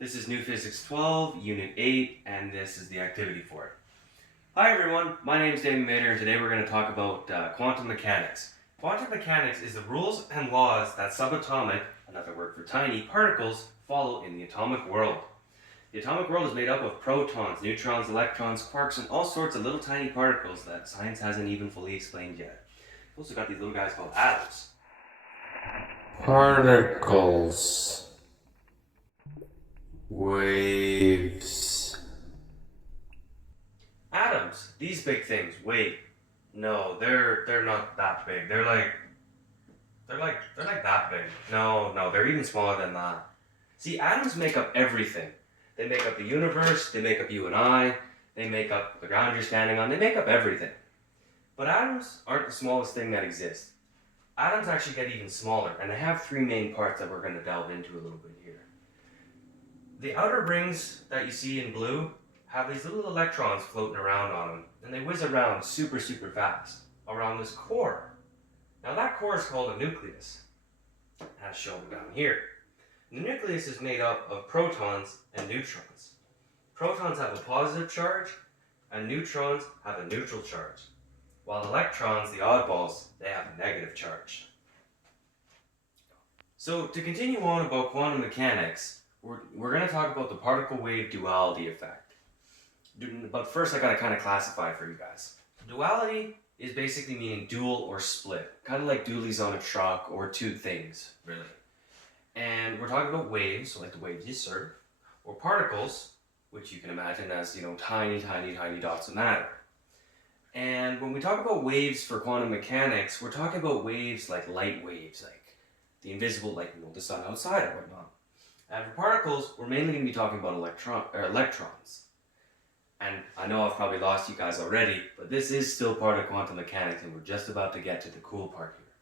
This is New Physics 12, Unit 8, and this is the activity for it. Hi everyone, my name is Damon, and today we're going to talk about quantum mechanics. Quantum mechanics is the rules and laws that subatomic, another word for tiny, particles follow in the atomic world. The atomic world is made up of protons, neutrons, electrons, quarks, and all sorts of little tiny particles that science hasn't even fully explained yet. We've also got these little guys called atoms. Particles. Waves. Atoms, these big things, wait, no, they're not that big. They're like that big. No, they're even smaller than that. See, atoms make up everything. They make up the universe, they make up you and I, they make up the ground you're standing on, they make up everything. But atoms aren't the smallest thing that exists. Atoms actually get even smaller, and they have three main parts that we're going to delve into a little bit here. The outer rings that you see in blue have these little electrons floating around on them, and they whiz around super fast around this core. Now that core is called a nucleus, as shown down here. The nucleus is made up of protons and neutrons. Protons have a positive charge, and neutrons have a neutral charge, while electrons, the oddballs, they have a negative charge. So to continue on about quantum mechanics, we're going to talk about the particle-wave duality effect. But first I got to kind of classify for you guys. Duality is basically meaning dual or split, kind of like dualies on a truck or two things, really. And we're talking about waves, so like the waves you surf, or particles, which you can imagine as, tiny dots of matter. And when we talk about waves for quantum mechanics, we're talking about waves like light waves, like the invisible, like the sun outside or whatnot. And for particles, we're mainly going to be talking about electrons. And I know I've probably lost you guys already, but this is still part of quantum mechanics, and we're just about to get to the cool part here.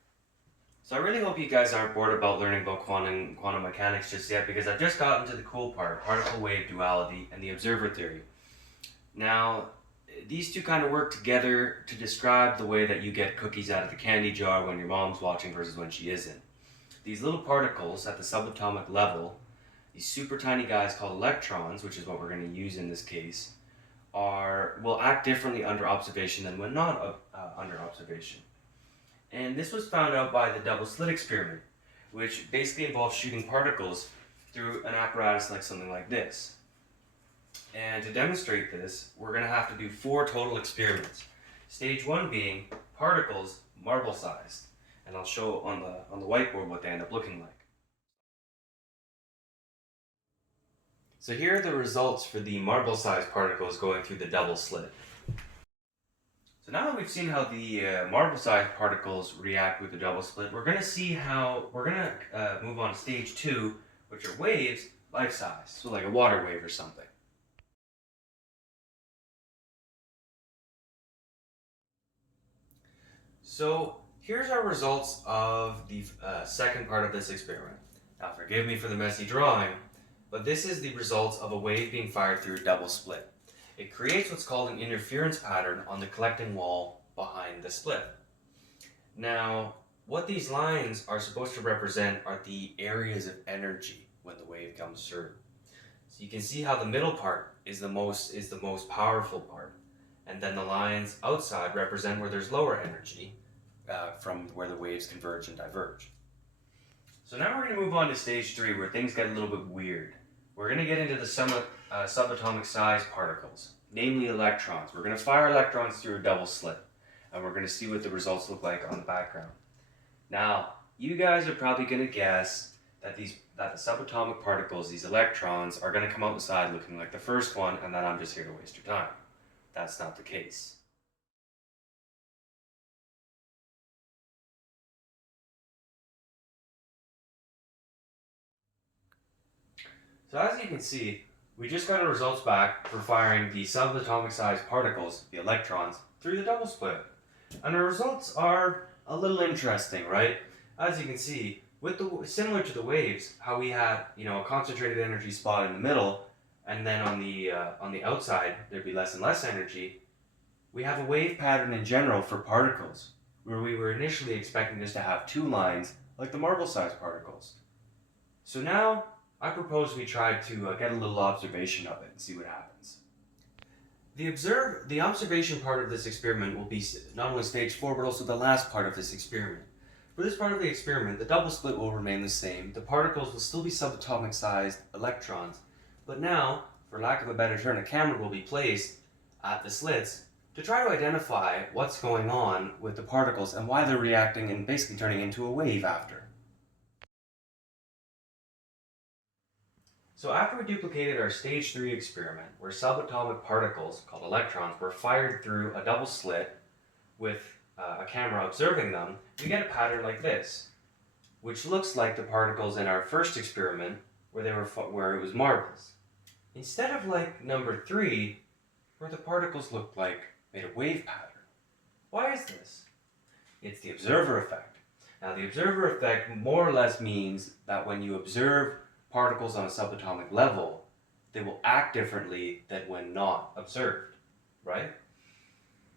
So I really hope you guys aren't bored about learning about quantum mechanics just yet, because I've just gotten to the cool part, particle-wave duality and the observer theory. Now, these two kind of work together to describe the way that you get cookies out of the candy jar when your mom's watching versus when she isn't. These little particles at the subatomic level, these super tiny guys called electrons, which is what we're going to use in this case, will act differently under observation than when not under observation. And this was found out by the double slit experiment, which basically involves shooting particles through an apparatus like something like this. And to demonstrate this, we're going to have to do 4 total experiments. Stage 1 being particles marble-sized, and I'll show on the whiteboard what they end up looking like. So here are the results for the marble-sized particles going through the double slit. So now that we've seen how the marble-sized particles react with the double slit, we're going to move on to stage 2, which are waves life-size, so like a water wave or something. So here's our results of the second part of this experiment. Now forgive me for the messy drawing, but this is the results of a wave being fired through a double split. It creates what's called an interference pattern on the collecting wall behind the split. Now, what these lines are supposed to represent are the areas of energy when the wave comes through. So you can see how the middle part is the most powerful part, and then the lines outside represent where there's lower energy from where the waves converge and diverge. So now we're going to move on to stage 3, where things get a little bit weird. We're going to get into the subatomic size particles, namely electrons. We're going to fire electrons through a double slit, and we're going to see what the results look like on the background. Now, you guys are probably going to guess that the subatomic particles, these electrons, are going to come out the side looking like the first one, and that I'm just here to waste your time. That's not the case. So as you can see, we just got our results back for firing the subatomic sized particles, the electrons, through the double split. And our results are a little interesting, right? As you can see, similar to the waves, how we had a concentrated energy spot in the middle, and then on the outside there'd be less and less energy. We have a wave pattern in general for particles, where we were initially expecting this to have 2 lines like the marble-sized particles. So now I propose we try to get a little observation of it and see what happens. The observation part of this experiment will be not only stage 4, but also the last part of this experiment. For this part of the experiment, the double slit will remain the same. The particles will still be subatomic sized electrons, but now, for lack of a better term, a camera will be placed at the slits to try to identify what's going on with the particles and why they're reacting and basically turning into a wave after. So after we duplicated our stage 3 experiment, where subatomic particles, called electrons, were fired through a double slit with a camera observing them, we get a pattern like this, which looks like the particles in our first experiment where it was marbles. Instead of like number 3, where the particles looked like made a wave pattern. Why is this? It's the observer effect. Now the observer effect more or less means that when you observe particles on a subatomic level, they will act differently than when not observed, right?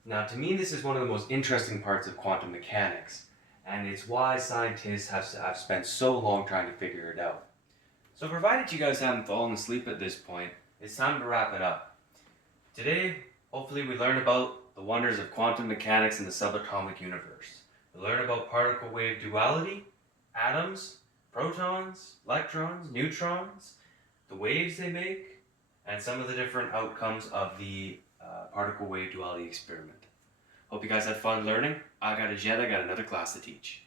Now to me this is one of the most interesting parts of quantum mechanics, and it's why scientists have spent so long trying to figure it out. So provided you guys haven't fallen asleep at this point, it's time to wrap it up. Today, hopefully we learned about the wonders of quantum mechanics in the subatomic universe. We learned about particle wave duality, atoms, protons, electrons, neutrons, the waves they make, and some of the different outcomes of the particle wave duality experiment. Hope you guys had fun learning. I got another class to teach.